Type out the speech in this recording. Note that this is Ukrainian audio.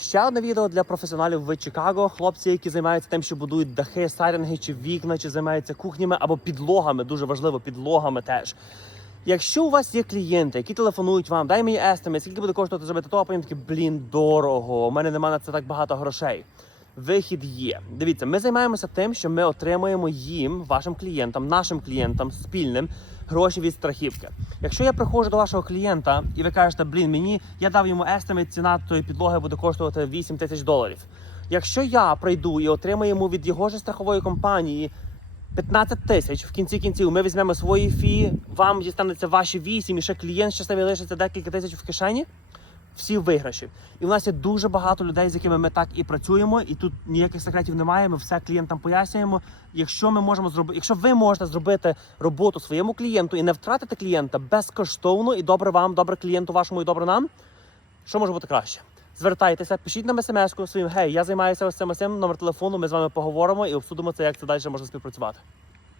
Ще одне відео для професіоналів в Чикаго. Хлопці, які займаються тим, що будують дахи, сайринги чи вікна, чи займаються кухнями або підлогами. Дуже важливо, підлогами теж. Якщо у вас є клієнти, які телефонують вам, дай мені естими, скільки буде коштувати зробити то, а потім такі, блін, дорого. У мене немає на це так багато грошей. Вихід є. Дивіться, ми займаємося тим, що ми отримуємо їм, вашим клієнтам, нашим клієнтам спільним гроші від страхівки. Якщо я приходжу до вашого клієнта і ви кажете, блін, мені я дав йому естимейт, ціна тої підлоги буде коштувати 8 тисяч доларів. Якщо я прийду і отримаю йому від його ж страхової компанії 15 тисяч в кінці кінців, ми візьмемо свої фі, вам дістанеться ваші 8, і ще клієнт щасливий лишиться декілька тисяч в кишені. Всі виграші. І у нас є дуже багато людей, з якими ми так і працюємо, і тут ніяких секретів немає. Ми все клієнтам пояснюємо. Якщо ми можемо зробити, якщо ви можете зробити роботу своєму клієнту і не втратити клієнта безкоштовно і добре вам, добре клієнту вашому і добре нам, що може бути краще? Звертайтеся, пишіть нам смс-ку своїм гей, я займаюся ось цим ось цим, номер телефону. Ми з вами поговоримо і обсудимо це, як це далі можна співпрацювати.